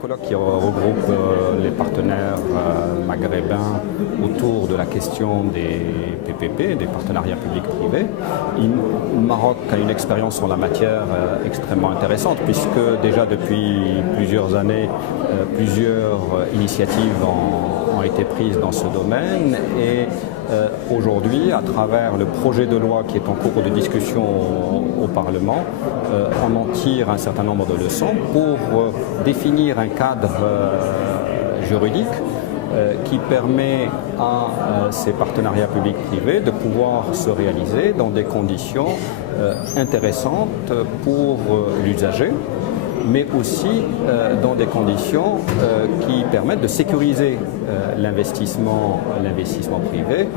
colloque qui regroupe les partenaires maghrébins autour de la question des PPP, des partenariats publics-privés. Le Maroc a une expérience en la matière extrêmement intéressante puisque déjà depuis plusieurs années, plusieurs initiatives ont été prises dans ce domaine et aujourd'hui, à travers le projet de loi qui est en cours de discussion au Parlement, on en tire un certain nombre de leçons pour définir un cadre juridique qui permet à ces partenariats publics-privés de pouvoir se réaliser dans des conditions intéressantes pour l'usager, mais aussi dans des conditions qui permettent de sécuriser l'investissement privé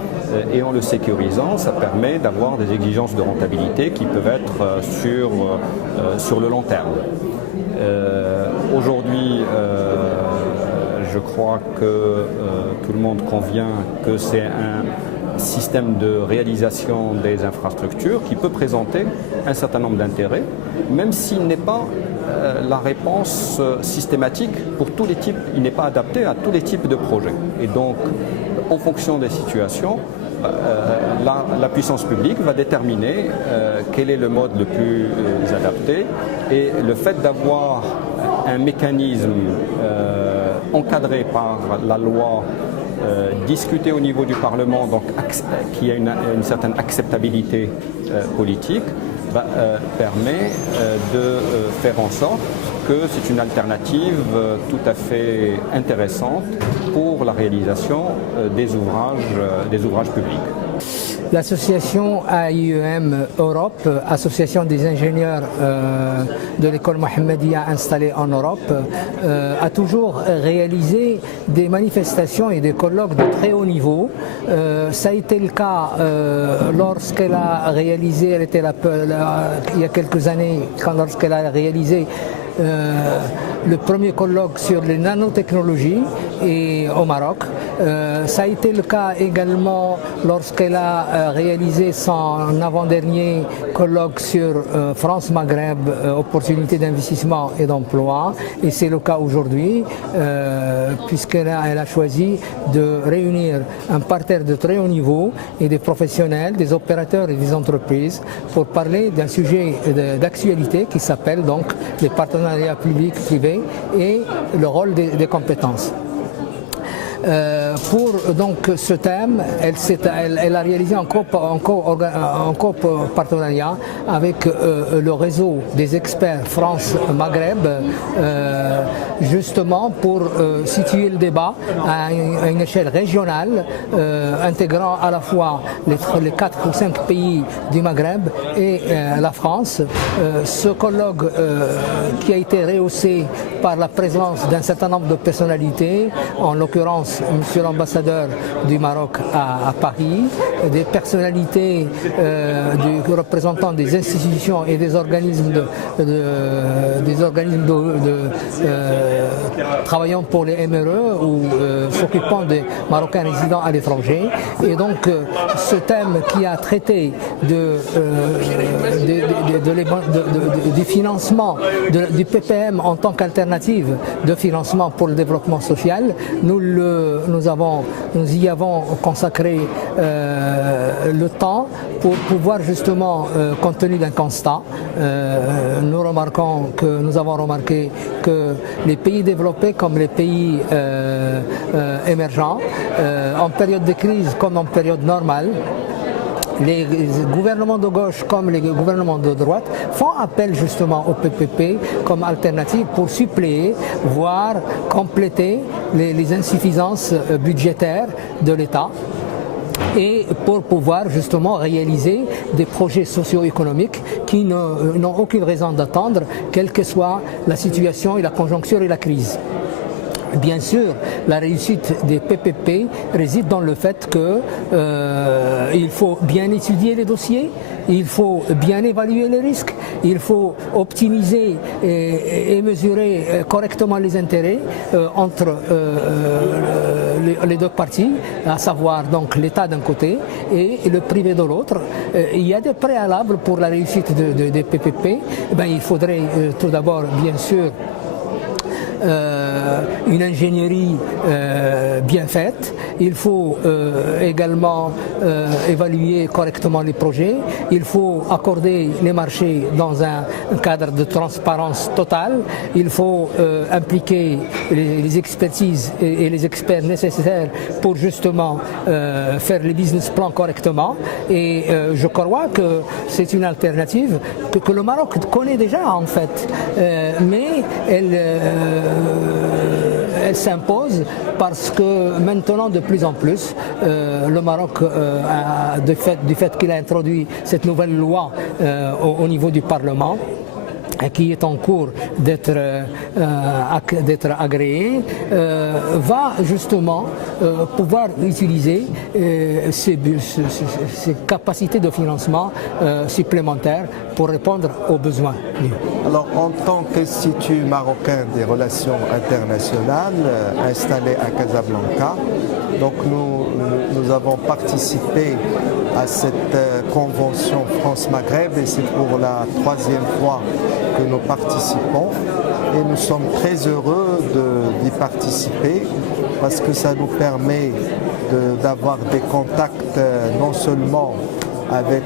et en le sécurisant, ça permet d'avoir des exigences de rentabilité qui peuvent être sur le long terme. Aujourd'hui, je crois que tout le monde convient que c'est un système de réalisation des infrastructures qui peut présenter un certain nombre d'intérêts, même s'il n'est pas la réponse systématique pour tous les types, il n'est pas adapté à tous les types de projets. Et donc, en fonction des situations, la puissance publique va déterminer quel est le mode le plus adapté. Et le fait d'avoir un mécanisme encadré par la loi, discuté au niveau du Parlement, donc qui a une certaine acceptabilité politique, permet de faire en sorte que c'est une alternative tout à fait intéressante pour la réalisation des ouvrages publics. L'association AIEM Europe, association des ingénieurs de l'école Mohammedia installée en Europe, a toujours réalisé des manifestations et des colloques de très haut niveau. Ça a été le cas lorsqu'elle a réalisé, elle était il y a quelques années, lorsqu'elle a réalisé le premier colloque sur les nanotechnologies au Maroc. Ça a été le cas également lorsqu'elle a réalisé son avant-dernier colloque sur France-Maghreb, opportunités d'investissement et d'emploi. Et c'est le cas aujourd'hui, puisqu'elle a choisi de réunir un parterre de très haut niveau et des professionnels, des opérateurs et des entreprises pour parler d'un sujet d'actualité qui s'appelle donc les partenariats publics-privés et le rôle des compétences. Pour donc ce thème, elle a réalisé un partenariat avec le réseau des experts France-Maghreb, justement pour situer le débat à une échelle régionale, intégrant à la fois les 4 ou 5 pays du Maghreb et la France. Ce colloque qui a été rehaussé par la présence d'un certain nombre de personnalités, en l'occurrence Monsieur l'ambassadeur du Maroc à Paris, des personnalités représentants des institutions et des organismes travaillant pour les MRE ou s'occupant des Marocains résidant à l'étranger. Et donc ce thème qui a traité du financement du PPM en tant qu'alternative de financement pour le développement social, nous y avons consacré le temps pour pouvoir justement, compte tenu d'un constat, nous avons remarqué que les pays développés comme les pays émergents, en période de crise comme en période normale, les gouvernements de gauche comme les gouvernements de droite font appel justement au PPP comme alternative pour suppléer, voire compléter les insuffisances budgétaires de l'État et pour pouvoir justement réaliser des projets socio-économiques qui n'ont aucune raison d'attendre, quelle que soit la situation et la conjoncture et la crise. Bien sûr, la réussite des PPP réside dans le fait qu'il faut bien étudier les dossiers, il faut bien évaluer les risques, il faut optimiser et mesurer correctement les intérêts entre les deux parties, à savoir donc l'État d'un côté et le privé de l'autre. Il y a des préalables pour la réussite des PPP. Il faudrait tout d'abord, bien sûr, une ingénierie bien faite. Il faut également évaluer correctement les projets. Il faut accorder les marchés dans un cadre de transparence totale. Il faut impliquer les expertises et les experts nécessaires pour justement faire les business plans correctement. Et je crois que c'est une alternative que le Maroc connaît déjà en fait, mais elle s'impose parce que maintenant de plus en plus le Maroc, du fait qu'il a introduit cette nouvelle loi au niveau du Parlement, qui est en cours d'être agréé, va justement pouvoir utiliser ces capacités de financement supplémentaires pour répondre aux besoins. Alors, en tant qu'Institut marocain des relations internationales installé à Casablanca, donc nous avons participé à cette convention France-Maghreb et c'est pour la 3e fois que nous participons et nous sommes très heureux d'y participer parce que ça nous permet d'avoir des contacts non seulement avec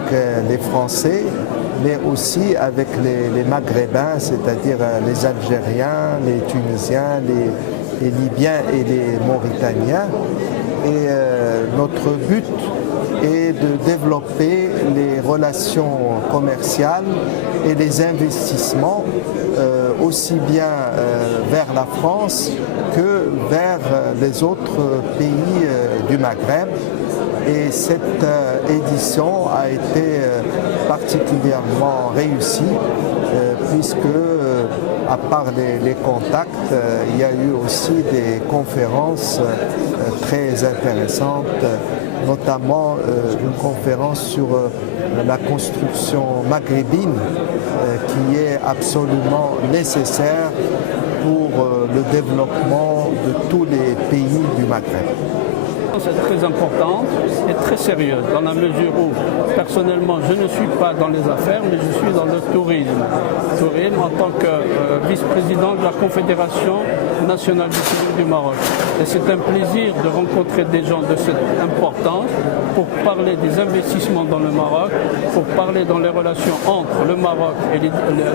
les Français mais aussi avec les Maghrébins, c'est-à-dire les Algériens, les Tunisiens, les Libyens et les Mauritaniens. Et notre but est de développer les relations commerciales et les investissements aussi bien vers la France que vers les autres pays du Maghreb. Et cette édition a été particulièrement réussie puisque, à part les contacts, il y a eu aussi des conférences très intéressantes, notamment une conférence sur la construction maghrébine qui est absolument nécessaire pour le développement de tous les pays du Maghreb. C'est très importante et très sérieuse dans la mesure où personnellement je ne suis pas dans les affaires mais je suis dans le tourisme. Tourisme en tant que vice-président de la Confédération nationale du tourisme du Maroc. Et c'est un plaisir de rencontrer des gens de cette importance pour parler des investissements dans le Maroc, pour parler dans les relations entre le Maroc et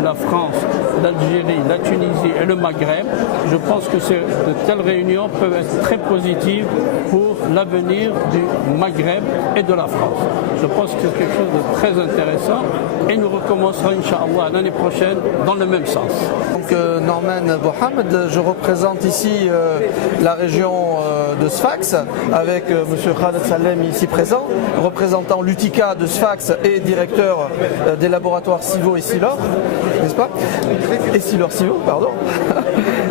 la France, l'Algérie, la Tunisie et le Maghreb. Je pense que de telles réunions peuvent être très positives pour l'avenir du Maghreb et de la France. Je pense que c'est quelque chose de très intéressant et nous recommencerons, Inch'Allah, l'année prochaine dans le même sens. Donc Norman Bohamed, je représente ici la région de Sfax avec M. Khaled Salem ici présent, représentant l'UTICA de Sfax et directeur des laboratoires Civo et Silor, n'est-ce pas? Et Silor-Civo, pardon.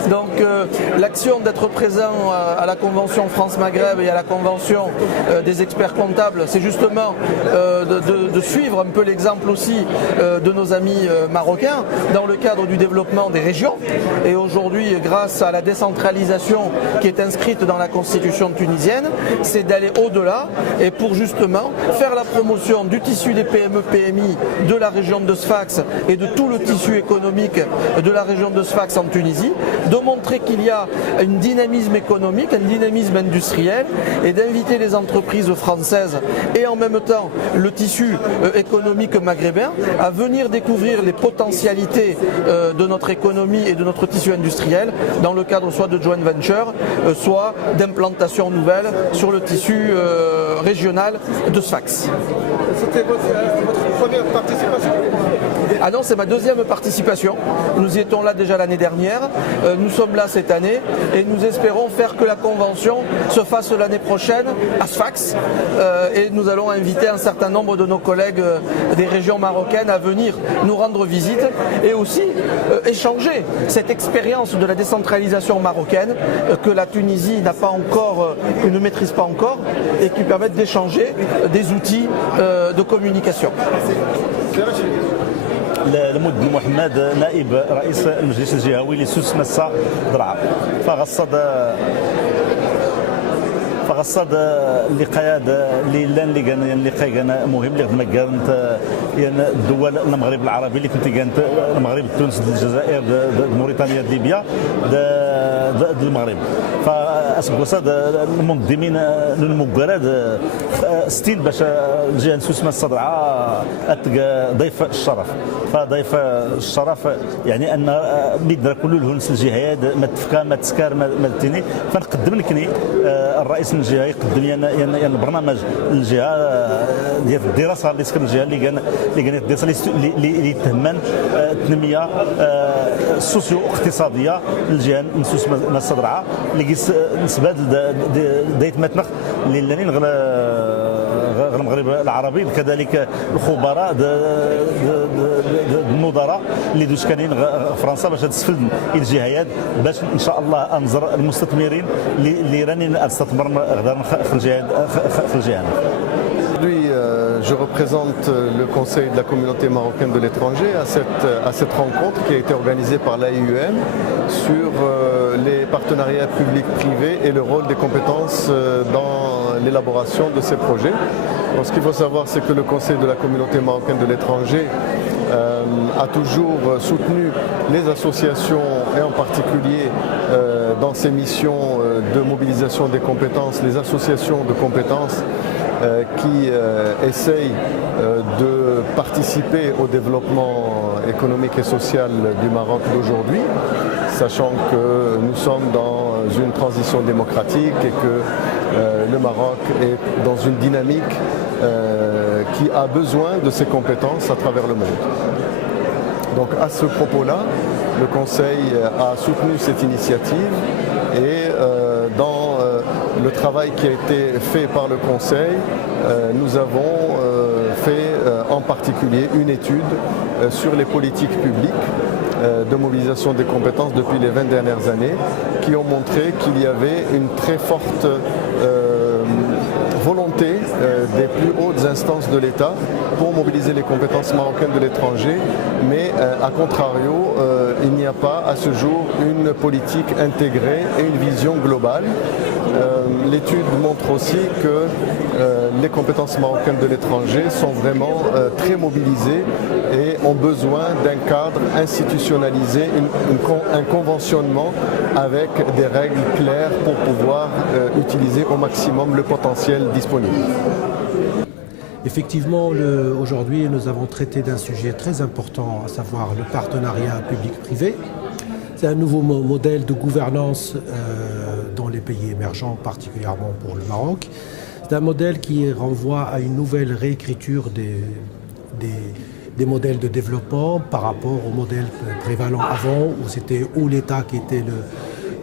Donc l'action d'être présent à la convention France-Maghreb et à la convention des experts comptables, c'est justement de suivre un peu l'exemple aussi de nos amis marocains dans le cadre du développement des régions. Et aujourd'hui, grâce à la décentralisation qui est inscrite dans la constitution tunisienne, c'est d'aller au-delà et pour justement faire la promotion du tissu des PME-PMI de la région de Sfax et de tout le tissu économique de la région de Sfax en Tunisie, de montrer qu'il y a un dynamisme économique, un dynamisme industriel et d'inviter les entreprises françaises et en même temps le tissu économique maghrébin à venir découvrir les potentialités de notre économie et de notre tissu industriel dans le cadre soit de joint venture, soit d'implantation nouvelle sur le tissu régional de Sfax. C'était votre première participation? Ah non, c'est ma deuxième participation. Nous y étions là déjà l'année dernière. Nous sommes là cette année et nous espérons faire que la convention se fasse l'année prochaine à Sfax. Et nous allons inviter un certain nombre de nos collègues des régions marocaines à venir nous rendre visite et aussi échanger cette expérience de la décentralisation marocaine que la Tunisie n'a pas encore, que ne maîtrise pas encore et qui permettent d'échanger des outils de communication. المد بن محمد نائب رئيس المجلس الجهوي لسوس مسا درعا فغصد غصاد اللقاء اللي كان مهم اللي خدمه كانت الدول المغرب العربي اللي كنت كانت المغرب تونس الجزائر موريتانيا ليبيا المغرب فاسكوصاد المنظمين المقالات ستيل باش الجهه نسوسما الصدعه ضيف الشرف فضيف الشرف يعني ان بيدرا كل الهنس الجهات ما تفكا ما تسكر ما تيني فنقدم لكني الرئيس من الجهه يقدم لنا برنامج الجهه ديال الدراسه اللي سكن الجهه اللي كانت الدراسه اللي تهمن التنميه السوسيو اقتصاديه للجهه نسوس ما الصدرعه اللي نسبه دايت متنخ اللي المغرب العربي كذلك الخبراء النظراء اللي دوش كاينين فرنسا باش تستفد الجهات باش ان شاء الله انظر المستثمرين اللي راني استثمر غدا في الجهه. Aujourd'hui, je représente le Conseil de la communauté marocaine de l'étranger à cette rencontre qui a été organisée par l'AIUM sur les partenariats publics-privés et le rôle des compétences dans l'élaboration de ces projets. Donc, ce qu'il faut savoir, c'est que le Conseil de la communauté marocaine de l'étranger a toujours soutenu les associations et en particulier dans ses missions de mobilisation des compétences, les associations de compétences qui essayent de participer au développement économique et social du Maroc d'aujourd'hui, sachant que nous sommes dans une transition démocratique et que le Maroc est dans une dynamique qui a besoin de ses compétences à travers le monde. Donc à ce propos-là, le Conseil a soutenu cette initiative et dans le travail qui a été fait par le Conseil, nous avons fait en particulier une étude sur les politiques publiques de mobilisation des compétences depuis les 20 dernières années qui ont montré qu'il y avait une très forte volonté des plus hautes instances de l'État pour mobiliser les compétences marocaines de l'étranger, mais à contrario, il n'y a pas à ce jour une politique intégrée et une vision globale. L'étude montre aussi que les compétences marocaines de l'étranger sont vraiment très mobilisées et ont besoin d'un cadre institutionnalisé, un conventionnement avec des règles claires pour pouvoir utiliser au maximum le potentiel disponible. Effectivement, aujourd'hui, nous avons traité d'un sujet très important, à savoir le partenariat public-privé. C'est un nouveau modèle de gouvernance dans les pays émergents, particulièrement pour le Maroc. C'est un modèle qui renvoie à une nouvelle réécriture des modèles de développement par rapport au modèle prévalent avant, où c'était l'État qui était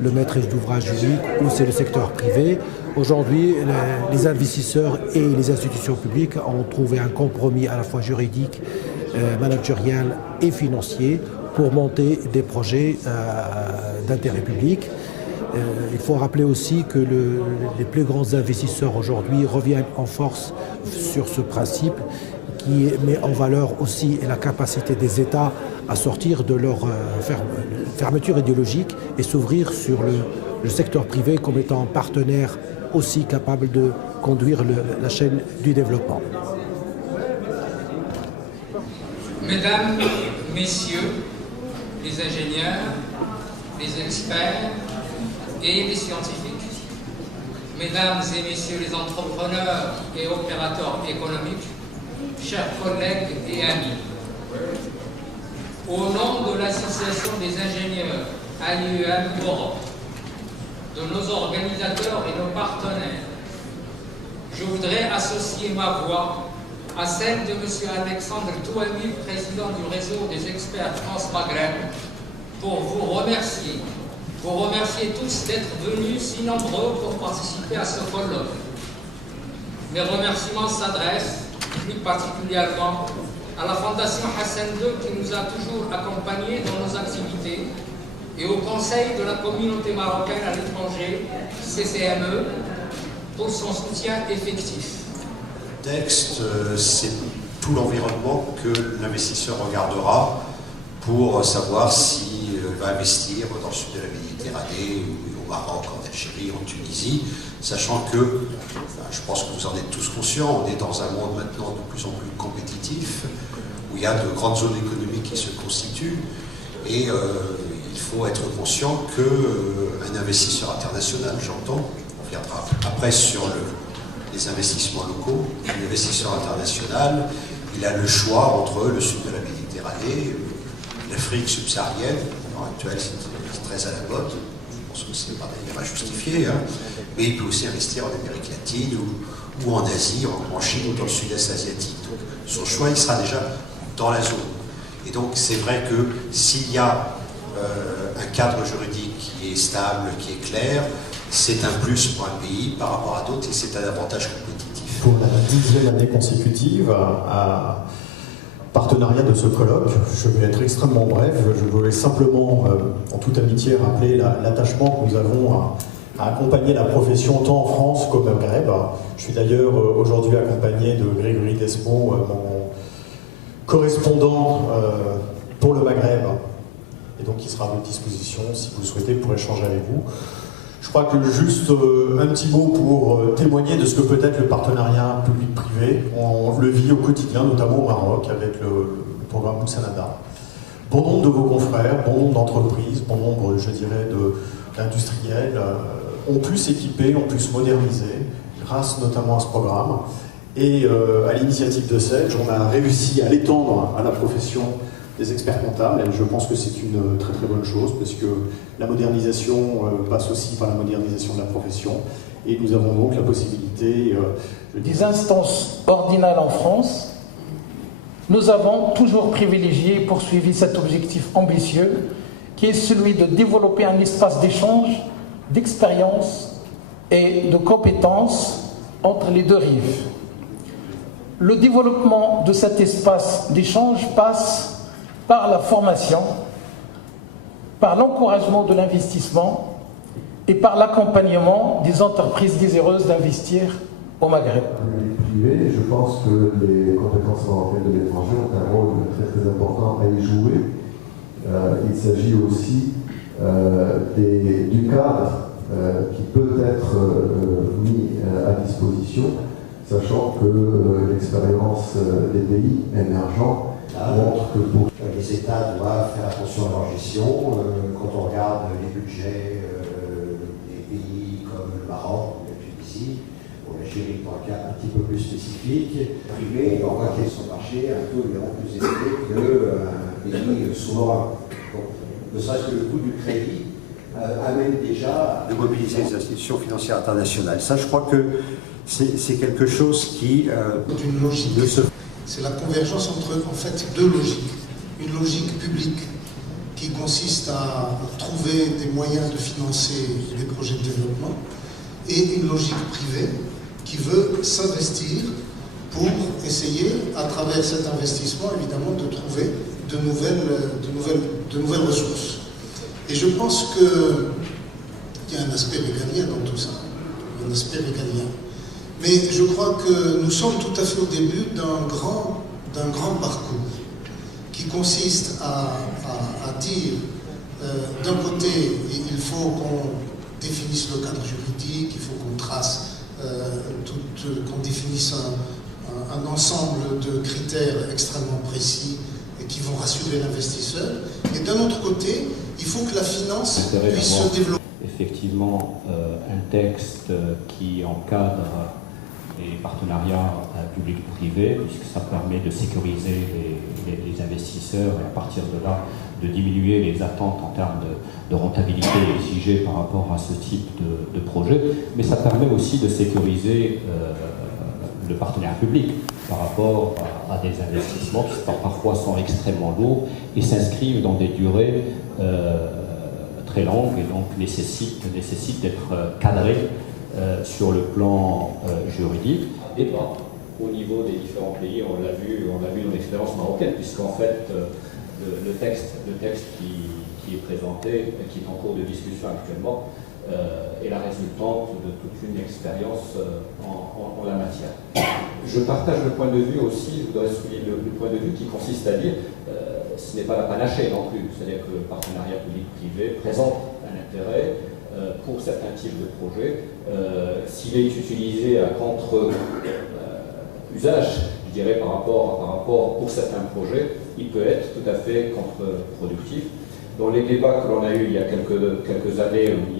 le maître d'ouvrage unique, ou c'est le secteur privé. Aujourd'hui, les investisseurs et les institutions publiques ont trouvé un compromis à la fois juridique, managérial et financier pour monter des projets d'intérêt public. Il faut rappeler aussi que les plus grands investisseurs aujourd'hui reviennent en force sur ce principe qui met en valeur aussi la capacité des États à sortir de leur fermeture idéologique et s'ouvrir sur le secteur privé comme étant un partenaire aussi capable de conduire la chaîne du développement. Mesdames, Messieurs, les ingénieurs, les experts et les scientifiques, Mesdames et Messieurs les entrepreneurs et opérateurs économiques, chers collègues et amis, au nom de l'Association des ingénieurs AIUM Europe, de nos organisateurs et nos partenaires, je voudrais associer ma voix à celle de M. Alexandre Touami, président du réseau des experts France-Maghreb, pour vous remercier. Vous remercier tous d'être venus si nombreux pour participer à ce colloque. Mes remerciements s'adressent plus particulièrement à la Fondation Hassan II qui nous a toujours accompagnés dans nos activités et au Conseil de la communauté marocaine à l'étranger, CCME, pour son soutien effectif. Le texte, c'est tout l'environnement que l'investisseur regardera pour savoir s'il va investir dans le sud de la Méditerranée ou au Maroc, en Algérie, en Tunisie, sachant que, je pense que vous en êtes tous conscients, on est dans un monde maintenant de plus en plus compétitif, où il y a de grandes zones économiques qui se constituent, et il faut être conscient qu'un investisseur international, j'entends, on viendra après sur les investissements locaux, un investisseur international, il a le choix entre le sud de la Méditerranée, l'Afrique subsaharienne, à l'heure actuelle c'est très à la mode, je pense que c'est pas d'ailleurs à justifier, hein, mais il peut aussi investir en Amérique latine ou en Asie, en Chine ou dans le sud-est asiatique. Donc son choix il sera déjà dans la zone. Et donc c'est vrai que s'il y a un cadre juridique qui est stable, qui est clair, c'est un plus pour un pays par rapport à d'autres et c'est un avantage compétitif. Pour la 10e année consécutive, partenariat de ce colloque, je vais être extrêmement bref, je voulais simplement, en toute amitié, rappeler l'attachement que nous avons à accompagner la profession tant en France qu'au Maghreb. Je suis d'ailleurs aujourd'hui accompagné de Grégory Desmond, mon correspondant pour le Maghreb, et donc il sera à votre disposition si vous le souhaitez pour échanger avec vous. Je crois que juste un petit mot pour témoigner de ce que peut être le partenariat public-privé. On le vit au quotidien, notamment au Maroc, avec le programme Moussanada. Bon nombre de vos confrères, bon nombre d'entreprises, bon nombre, je dirais, d'industriels ont pu s'équiper, ont pu se moderniser, grâce notamment à ce programme. Et à l'initiative de Sedge, on a réussi à l'étendre à la profession des experts comptables, et je pense que c'est une très très bonne chose, parce que la modernisation passe aussi par la modernisation de la profession, et nous avons donc la possibilité... des instances ordinales en France, nous avons toujours privilégié et poursuivi cet objectif ambitieux, qui est celui de développer un espace d'échange, d'expérience et de compétences entre les deux rives. Le développement de cet espace d'échange passe par la formation, par l'encouragement de l'investissement et par l'accompagnement des entreprises désireuses d'investir au Maghreb. Privé, je pense que les compétences marocaines de l'étranger ont un rôle très très important à y jouer. Il s'agit aussi du cadre qui peut être mis à disposition, sachant que l'expérience des pays émergents montre que pour les États doivent faire attention à leur gestion. Quand on regarde les budgets des pays comme le Maroc ou la Tunisie, ou l'Algérie pour un cas un petit peu plus spécifique, privé, on voit qu'il y a son marché un taux évidemment plus élevé qu'un pays souverain. Donc, ne serait-ce que le coût du crédit amène déjà de mobiliser les institutions financières internationales. Ça, je crois que c'est quelque chose qui une logique. C'est la convergence entre en fait deux logiques. Une logique publique qui consiste à trouver des moyens de financer les projets de développement et une logique privée qui veut s'investir pour essayer, à travers cet investissement évidemment, de trouver de nouvelles ressources. Et je pense qu'il y a un aspect régalien dans tout ça, un aspect régalien. Mais je crois que nous sommes tout à fait au début d'un grand parcours qui consiste à dire, d'un côté, il faut qu'on définisse le cadre juridique, il faut qu'on trace, qu'on définisse un ensemble de critères extrêmement précis et qui vont rassurer l'investisseur. Et d'un autre côté, il faut que la finance puisse se développer. Effectivement, un texte qui encadre les partenariats publics-privés, puisque ça permet de sécuriser les investisseurs et à partir de là de diminuer les attentes en termes de rentabilité exigée par rapport à ce type de projet, mais ça permet aussi de sécuriser le partenaire public par rapport à des investissements qui parfois sont extrêmement lourds et s'inscrivent dans des durées très longues et donc nécessitent d'être cadrés sur le plan juridique et au niveau des différents pays. On l'a vu dans l'expérience marocaine, puisqu'en fait le texte qui est présenté, qui est en cours de discussion actuellement, est la résultante de toute une expérience en la matière. Je partage le point de vue aussi, je voudrais souligner le point de vue qui consiste à dire ce n'est pas la panachée non plus, c'est-à-dire que le partenariat public-privé présente un intérêt, pour certains types de projets. S'il est utilisé à contre-usage, je dirais, par rapport pour certains projets, il peut être tout à fait contre-productif. Dans les débats que l'on a eus il y a quelques années au